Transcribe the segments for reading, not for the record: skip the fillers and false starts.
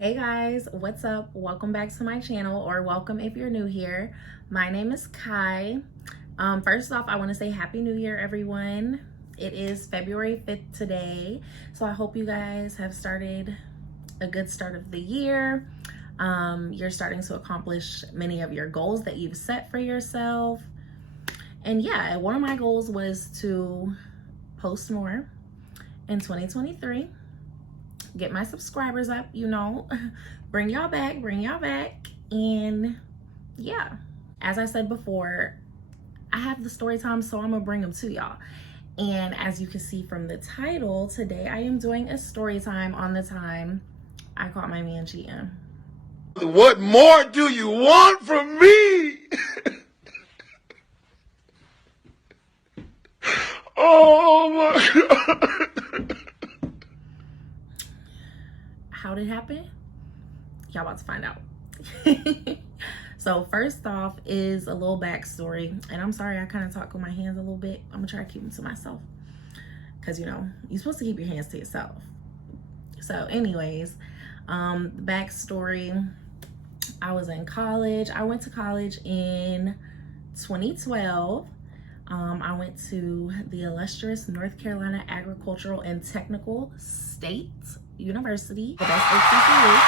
Hey guys, what's up? Welcome back to my channel, or welcome if you're new here. My name is Kai. First off, I want to say Happy New Year, everyone. It is February 5th today, so I hope you guys have started a good start of the year. You're starting to accomplish many of your goals that you've set for yourself. And yeah, one of my goals was to post more in 2023. Get my subscribers up, bring y'all back. And yeah, as I said before, I have the story time, so I'm gonna bring them to y'all. And as you can see from the title, today I am doing a story time on the time I caught my man cheating. What more do you want from me? Oh my God. How did it happen? Y'all about to find out. So first off is a little backstory, and I'm sorry I kind of talk with my hands a little bit. I'm gonna try to keep them to myself, because you're supposed to keep your hands to yourself. So anyways, backstory, I was in college. I went to college in 2012. I went to the illustrious North Carolina Agricultural and Technical State University, the best HBCU.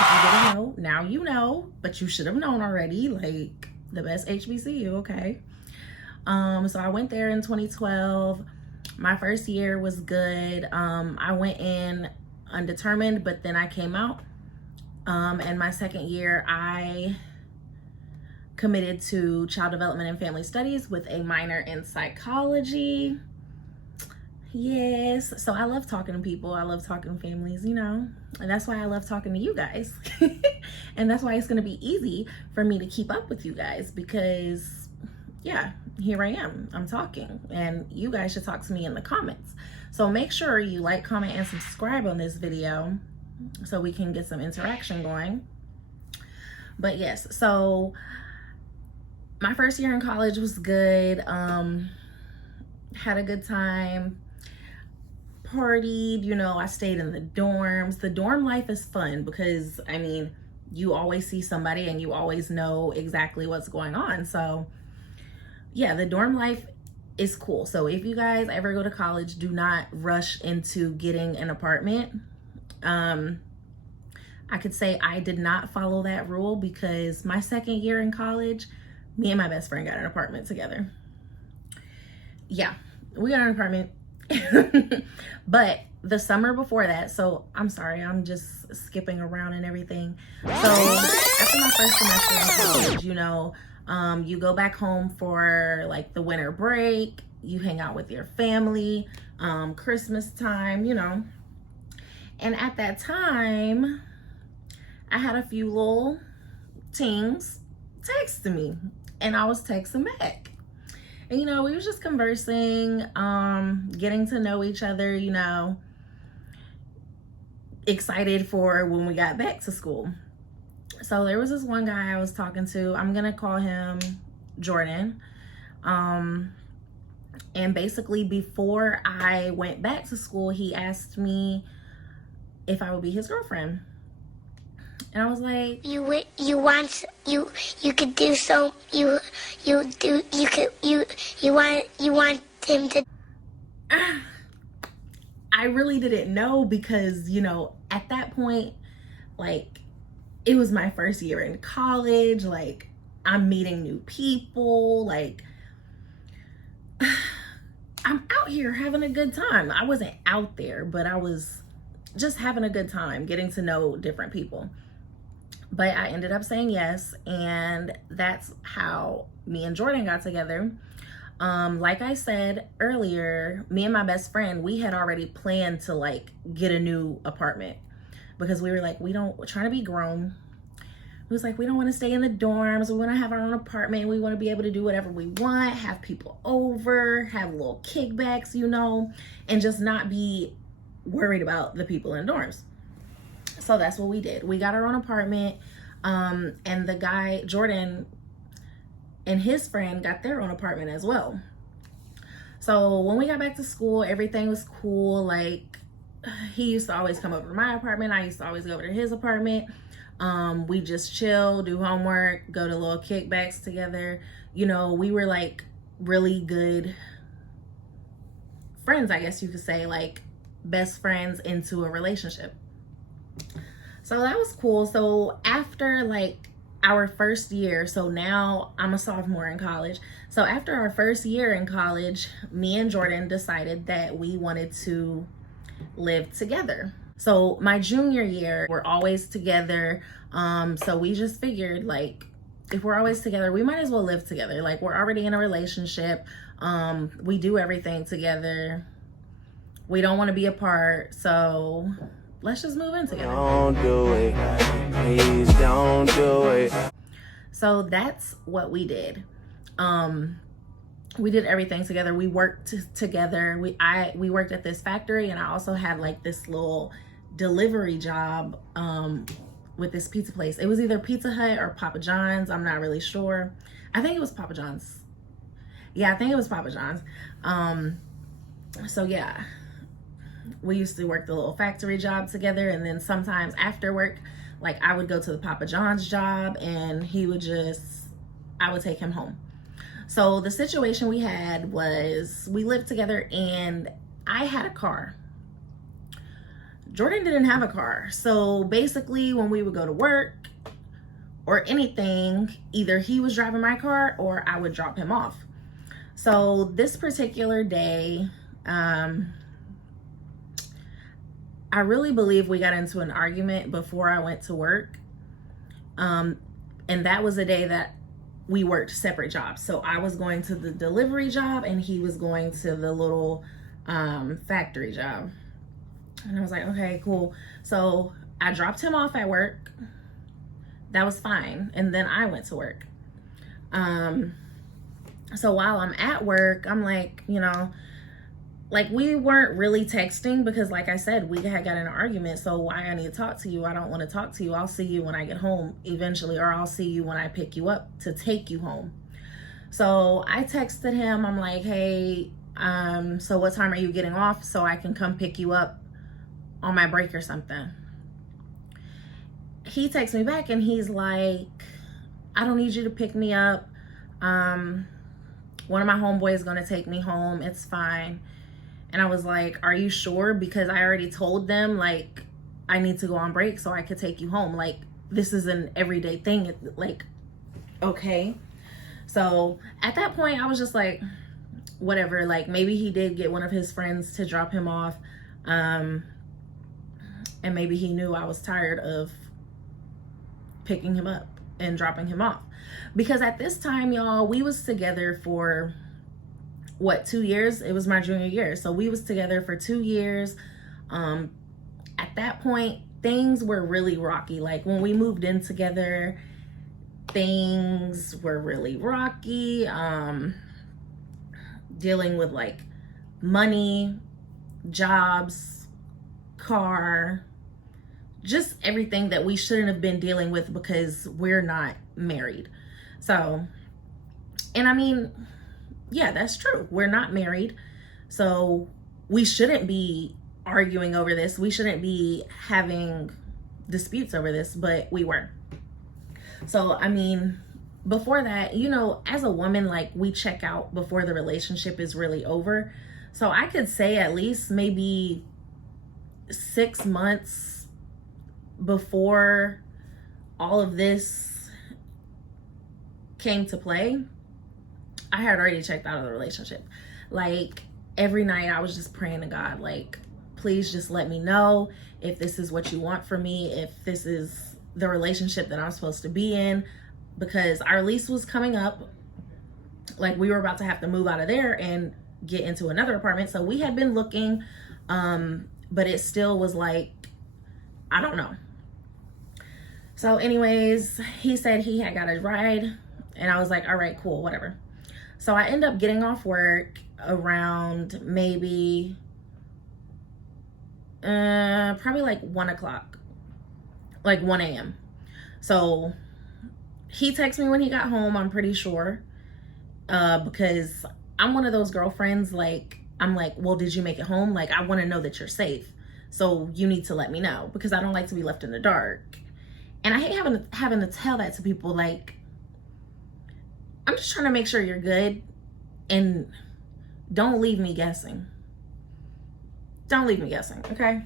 If you didn't know, now you know, but you should have known already, like the best HBCU, okay? So I went there in 2012. My first year was good. I went in undetermined, but then I came out. And my second year, I committed to child development and family studies with a minor in psychology. Yes, so I love talking to people. I love talking to families, and that's why I love talking to you guys. And that's why it's going to be easy for me to keep up with you guys, because yeah, here I am, I'm talking, and you guys should talk to me in the comments. So make sure you like, comment, and subscribe on this video so we can get some interaction going. But yes, so my first year in college was good. Had a good time, partied, I stayed in the dorms. The dorm life is fun because, you always see somebody and you always know exactly what's going on. So yeah, the dorm life is cool. So if you guys ever go to college, do not rush into getting an apartment. I could say I did not follow that rule, because my second year in college, me and my best friend got an apartment together. Yeah, we got an apartment. But the summer before that, so I'm sorry, I'm just skipping around and everything. So after my first semester in college, you go back home for like the winter break, you hang out with your family, Christmas time, And at that time, I had a few little teens text me, and I was texting back. And, we was just conversing, getting to know each other, excited for when we got back to school. So there was this one guy I was talking to. I'm going to call him Jordan. And basically before I went back to school, he asked me if I would be his girlfriend. And I was like, you could do so, you want him to. I really didn't know, because, at that point, like, it was my first year in college. Like, I'm meeting new people. Like, I'm out here having a good time. I wasn't out there, but I was just having a good time getting to know different people. But I ended up saying yes, and that's how me and Jordan got together. Like I said earlier, me and my best friend, we had already planned to like get a new apartment, because we were like, we're trying to be grown. It was like, we don't want to stay in the dorms. We want to have our own apartment. We want to be able to do whatever we want, have people over, have little kickbacks, and just not be worried about the people in dorms. So that's what we did. We got our own apartment, and the guy, Jordan, and his friend got their own apartment as well. So when we got back to school, everything was cool. Like, he used to always come over to my apartment. I used to always go over to his apartment. We just chill, do homework, go to little kickbacks together. You know, we were like really good friends, I guess you could say, like best friends into a relationship. So that was cool. So after like our first year, so now I'm a sophomore in college. So after our first year in college, me and Jordan decided that we wanted to live together. So my junior year, we're always together. So we just figured, like, if we're always together, we might as well live together. Like, we're already in a relationship. We do everything together. We don't want to be apart. So let's just move in together. Don't do it. Please don't do it. So that's what we did. We did everything together. We worked together. We worked at this factory, and I also had like this little delivery job with this pizza place. It was either Pizza Hut or Papa John's. I'm not really sure. I think it was Papa John's. Yeah, I think it was Papa John's. So yeah, we used to work the little factory job together, and then sometimes after work, like I would go to the Papa John's job, and I would take him home. So the situation we had was we lived together, and I had a car. Jordan didn't have a car. So basically when we would go to work or anything, either he was driving my car or I would drop him off. So this particular day, I really believe we got into an argument before I went to work. And that was a day that we worked separate jobs. So I was going to the delivery job and he was going to the little factory job. And I was like, okay, cool. So I dropped him off at work. That was fine. And then I went to work. So while I'm at work, I'm like, you know, like we weren't really texting because like I said, we had got in an argument. So why I need to talk to you? I don't want to talk to you. I'll see you when I get home eventually, or I'll see you when I pick you up to take you home. So I texted him. I'm like, hey, so what time are you getting off so I can come pick you up on my break or something? He texts me back and he's like, I don't need you to pick me up. One of my homeboys is gonna take me home. It's fine. And I was like, are you sure? Because I already told them like I need to go on break so I could take you home. Like this is an everyday thing. Like, okay. So at that point I was just like, whatever. Like maybe he did get one of his friends to drop him off. And maybe he knew I was tired of picking him up and dropping him off. Because at this time, y'all, we was together for what, 2 years? It was my junior year. So we was together for 2 years. At that point, things were really rocky. Like when we moved in together, things were really rocky. Dealing with like money, jobs, car, just everything that we shouldn't have been dealing with because we're not married. So, and I mean, yeah, that's true. We're not married. So we shouldn't be arguing over this. We shouldn't be having disputes over this, but we were. So, I mean, before that, you know, as a woman, like we check out before the relationship is really over. So I could say at least maybe 6 months before all of this came to play, I had already checked out of the relationship. Like every night I was just praying to God, like, please just let me know if this is what you want for me, if this is the relationship that I'm supposed to be in, because our lease was coming up. Like we were about to have to move out of there and get into another apartment. So we had been looking, but it still was like, I don't know. So anyways, he said he had got a ride and I was like, all right, cool, whatever. So I end up getting off work around maybe, probably like 1 o'clock, like 1 a.m. So he texted me when he got home, I'm pretty sure, because I'm one of those girlfriends, like, I'm like, well, did you make it home? Like, I want to know that you're safe. So you need to let me know because I don't like to be left in the dark. And I hate having to tell that to people. Like, I'm just trying to make sure you're good, and don't leave me guessing. Don't leave me guessing, okay?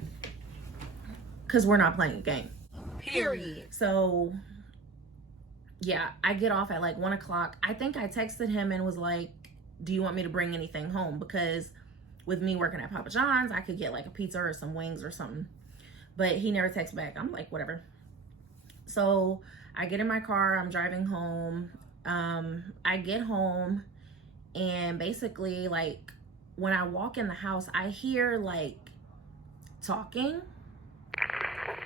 Because we're not playing a game. Period. So, yeah, I get off at like 1 o'clock. I think I texted him and was like, do you want me to bring anything home? Because with me working at Papa John's, I could get like a pizza or some wings or something. But he never texts back. I'm like, whatever. So I get in my car. I'm driving home. I get home, and basically, like, when I walk in the house, I hear like talking,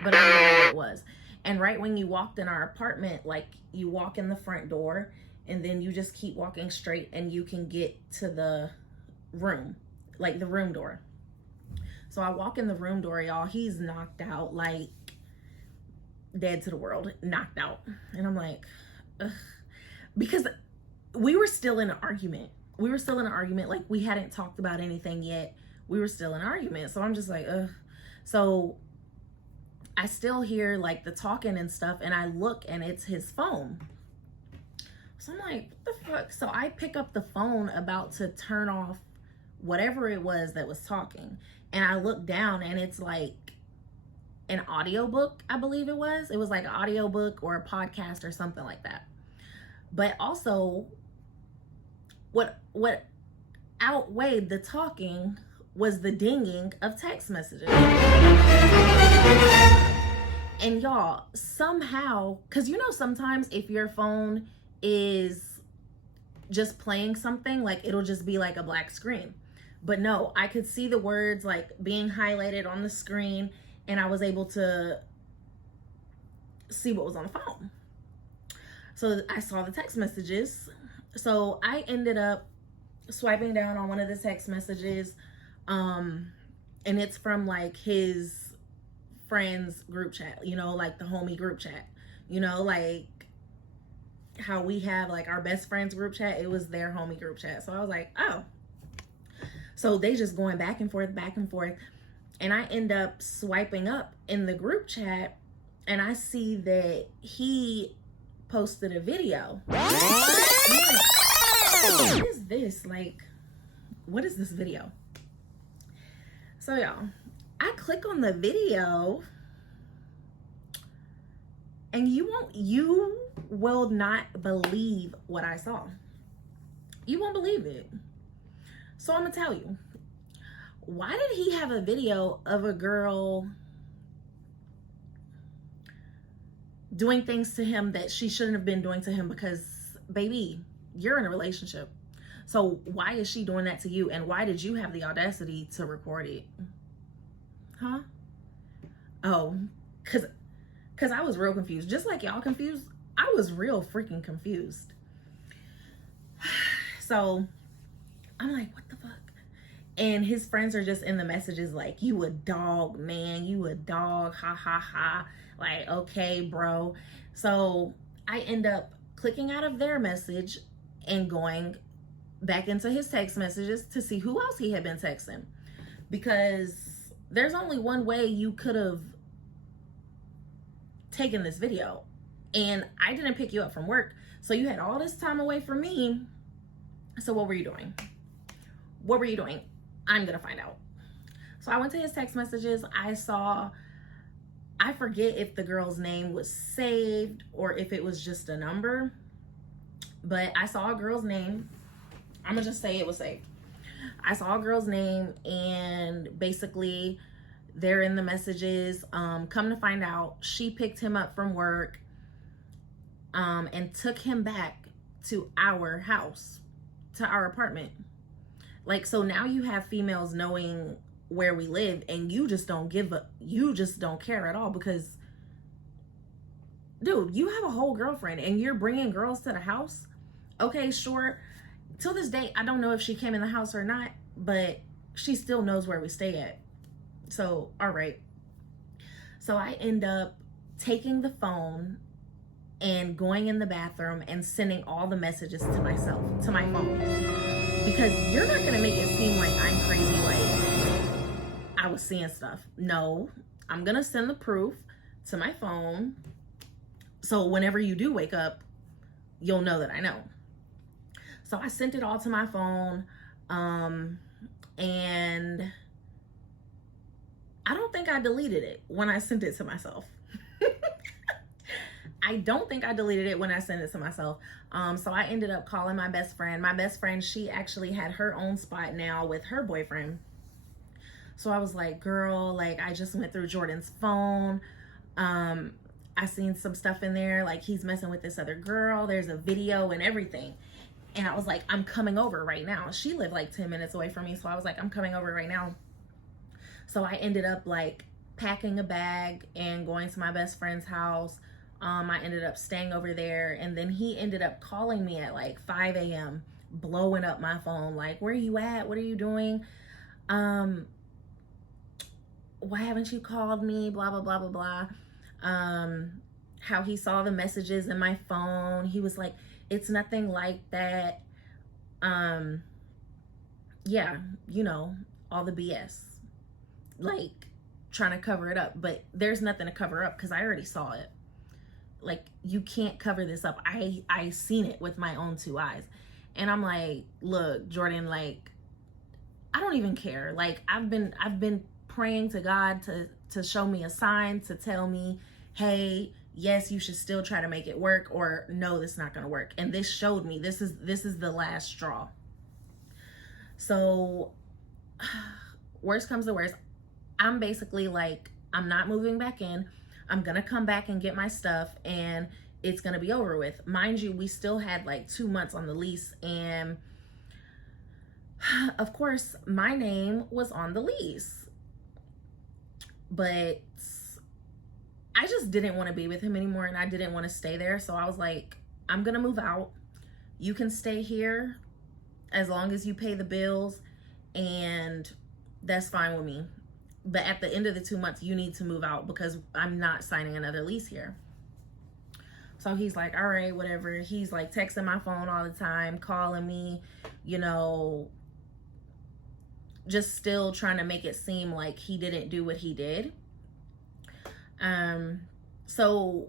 but I don't know what it was. And right when you walked in our apartment, like, you walk in the front door and then you just keep walking straight and you can get to the room, like the room door. So I walk in the room door, y'all. He's knocked out, like dead to the world, knocked out. And I'm like, ugh. Because we were still in an argument. Like, we hadn't talked about anything yet. We were still in an argument. So I'm just like, ugh. So I still hear like the talking and stuff, and I look and it's his phone. So I'm like, what the fuck? So I pick up the phone about to turn off whatever it was that was talking. And I look down and it's like an audiobook, I believe it was. It was like an audiobook or a podcast or something like that. But also, what outweighed the talking was the dinging of text messages. And y'all, somehow, because you know sometimes if your phone is just playing something, like, it'll just be like a black screen. But no, I could see the words like being highlighted on the screen, and I was able to see what was on the phone. So I saw the text messages. So I ended up swiping down on one of the text messages. And it's from like his friends group chat, you know, like the homie group chat, you know, like how we have like our best friends group chat. It was their homie group chat. So I was like, oh. So they just going back and forth. And I end up swiping up in the group chat, and I see that he posted a video. I'm like, what is this? Like, what is this video? So y'all, I click on the video, and you will not believe what I saw. You won't believe it. So I'm gonna tell you, why did he have a video of a girl doing things to him that she shouldn't have been doing to him? Because, baby, you're in a relationship. So why is she doing that to you? And why did you have the audacity to record it? Huh? Oh, because I was real confused. Just like y'all confused, I was real freaking confused. So I'm like, what the fuck? And his friends are just in the messages like, you a dog, man. You a dog. Ha, ha, ha. Like, okay, bro. So I end up clicking out of their message and going back into his text messages to see who else he had been texting. Because there's only one way you could have taken this video. And I didn't pick you up from work. So you had all this time away from me. So what were you doing? What were you doing? I'm gonna find out. So I went to his text messages. I forget if the girl's name was saved or if it was just a number, but I saw a girl's name. I'm gonna just say it was saved. I saw a girl's name, and basically they're in the messages. Come to find out, she picked him up from work and took him back to our house, to our apartment. Like, so now you have females knowing where we live, and you just don't you just don't care at all. Because, dude, you have a whole girlfriend and you're bringing girls to the house. Okay, sure. Till this day, I don't know if she came in the house or not, but she still knows where we stay at. So, all right. So I end up taking the phone and going in the bathroom and sending all the messages to myself, to my phone. Because you're not gonna make it seem like I'm crazy, like I was seeing stuff. No, I'm gonna send the proof to my phone, so whenever you do wake up, you'll know that I know. So I sent it all to my phone, and I don't think I deleted it when I sent it to myself. I don't think I deleted it when I sent it to myself. So I ended up calling my best friend. My best friend, she actually had her own spot now with her boyfriend. So I was like, girl, like, I just went through Jordan's phone. I seen some stuff in there, like he's messing with this other girl. There's a video and everything. And I was like, I'm coming over right now. She lived like 10 minutes away from me. So I was like, I'm coming over right now. So I ended up like packing a bag and going to my best friend's house. I ended up staying over there, and then he ended up calling me at like 5 a.m. blowing up my phone, like, where are you at? What are you doing? Why haven't you called me? Blah, blah, blah, blah, blah. How he saw the messages in my phone. He was like, it's nothing like that. Yeah, you know, all the BS. Like, trying to cover it up. But there's nothing to cover up because I already saw it. Like, you can't cover this up. I seen it with my own 2 eyes. And I'm like, look, Jordan, like, I don't even care. Like, I've been praying to God to show me a sign, to tell me, hey, yes, you should still try to make it work, or no, this is not going to work. And this showed me this is the last straw. So worst comes to worst, I'm basically like, I'm not moving back in. I'm going to come back and get my stuff, and it's going to be over with. Mind you, we still had like 2 months on the lease, and of course my name was on the lease, but I just didn't want to be with him anymore, and I didn't want to stay there. So I was like, I'm going to move out. You can stay here as long as you pay the bills, and that's fine with me. But at the end of the 2 months, you need to move out because I'm not signing another lease here. So he's like, all right, whatever. He's like texting my phone all the time, calling me, you know, just still trying to make it seem like he didn't do what he did. So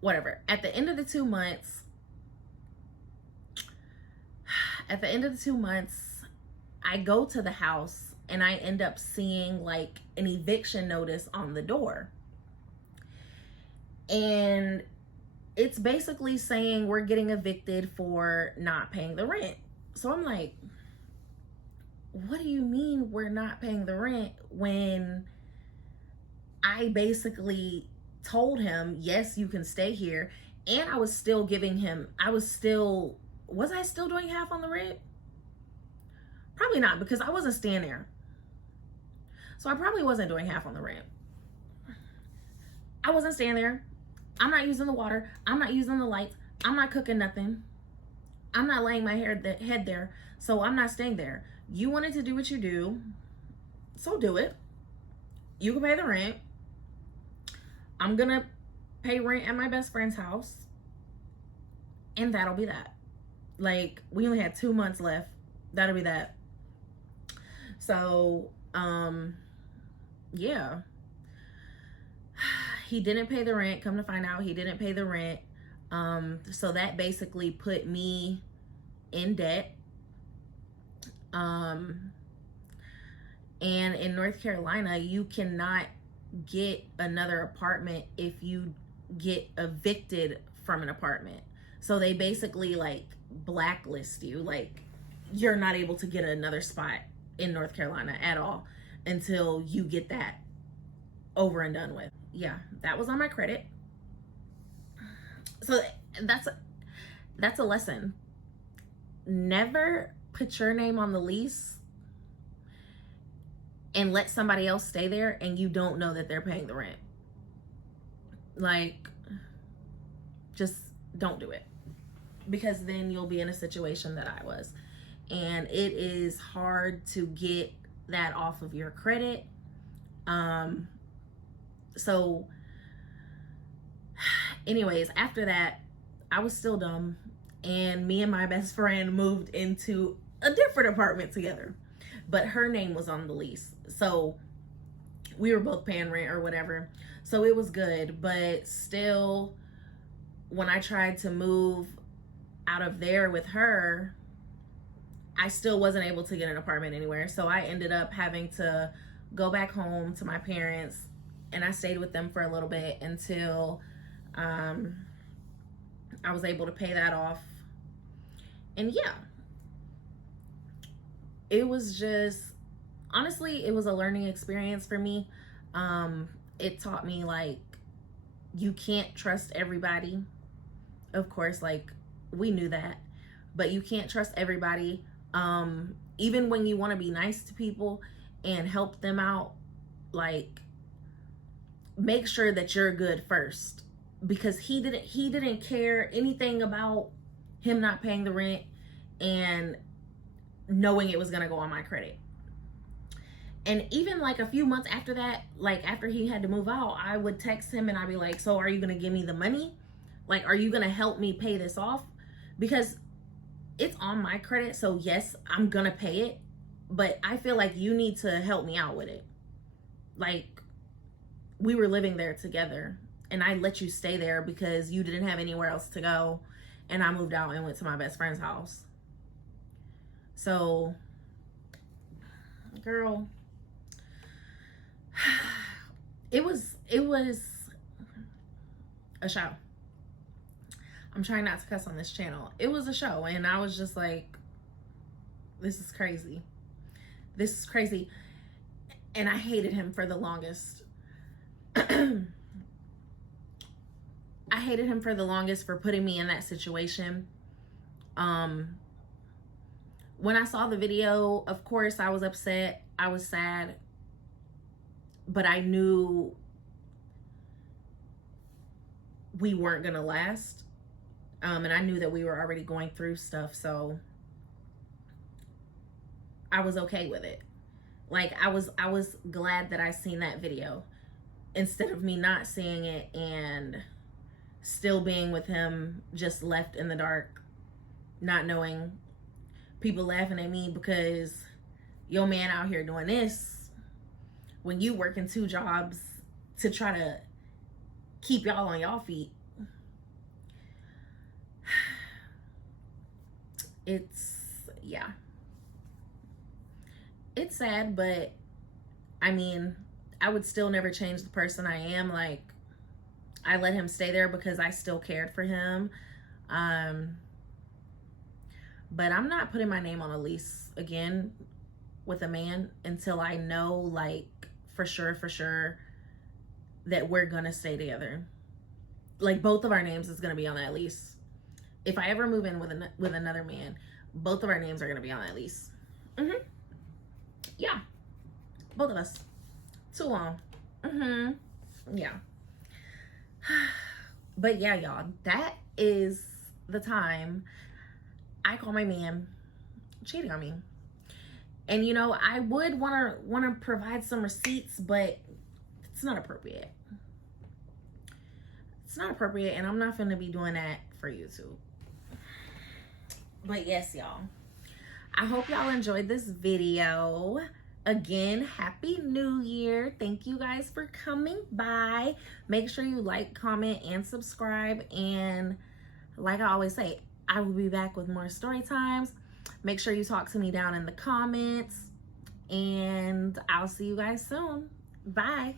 whatever. At the end of the 2 months, I go to the house, and I end up seeing like an eviction notice on the door. And it's basically saying we're getting evicted for not paying the rent. So I'm like, what do you mean we're not paying the rent, when I basically told him, yes, you can stay here. And I was still giving him, was I still doing half on the rent? Probably not, because I wasn't staying there. So I probably wasn't doing half on the rent. I wasn't staying there. I'm not using the water. I'm not using the lights. I'm not cooking nothing. I'm not laying my head there. So I'm not staying there. You wanted to do what you do, so do it. You can pay the rent. I'm going to pay rent at my best friend's house. And that'll be that. Like, we only had 2 months left. That'll be that. So, yeah. He didn't pay the rent. Come to find out, he didn't pay the rent. So that basically put me in debt. And in North Carolina, you cannot get another apartment if you get evicted from an apartment. So they basically like blacklist you. Like, you're not able to get another spot in North Carolina at all until you get that over and done with. Yeah, that was on my credit. So that's a lesson. Never put your name on the lease and let somebody else stay there and you don't know that they're paying the rent. Like, just don't do it, because then you'll be in a situation that I was. And it is hard to get that off of your credit. So anyways, after that, I was still dumb, and me and my best friend moved into a different apartment together, but her name was on the lease. So we were both paying rent or whatever. So it was good, but still, when I tried to move out of there with her, I still wasn't able to get an apartment anywhere. So I ended up having to go back home to my parents, and I stayed with them for a little bit until I was able to pay that off. And yeah, it was just, honestly, it was a learning experience for me. It taught me, like, you can't trust everybody. Of course, like, we knew that, but you can't trust everybody. Even when you want to be nice to people and help them out, like, make sure that you're good first, because he didn't care anything about him not paying the rent and knowing it was going to go on my credit. And even like a few months after that, like after he had to move out, I would text him and I'd be like, so are you going to give me the money? Like, are you going to help me pay this off? Because it's on my credit. So yes, I'm going to pay it, but I feel like you need to help me out with it. Like, we were living there together and I let you stay there because you didn't have anywhere else to go. And I moved out and went to my best friend's house. So, girl, it was a show. I'm trying not to cuss on this channel. It was a show, and I was just like, this is crazy. This is crazy. And I hated him for the longest. I hated him for the longest for putting me in that situation. When I saw the video, of course, I was upset. I was sad. But I knew we weren't going to last. And I knew that we were already going through stuff. So I was okay with it. Like, I was glad that I seen that video instead of me not seeing it and still being with him, just left in the dark, not knowing, people laughing at me because your man out here doing this when you working 2 jobs to try to keep y'all on y'all feet. Yeah, it's sad, but I mean, I would still never change the person I am. Like, I let him stay there because I still cared for him. But I'm not putting my name on a lease again with a man until I know, like, for sure that we're gonna stay together. Like, both of our names is gonna be on that lease. If I ever move in with another man, both of our names are gonna be on that lease. Yeah, both of us. Too long. Yeah. But yeah, y'all, that is the time I call my man cheating on me. And you know, I would want to provide some receipts, but it's not appropriate. It's not appropriate, and I'm not going to be doing that for YouTube. But yes, y'all, I hope y'all enjoyed this video. Again, Happy New Year. Thank you guys for coming by. Make sure you like, comment, and subscribe. And like I always say, I will be back with more story times. Make sure you talk to me down in the comments. And I'll see you guys soon. Bye.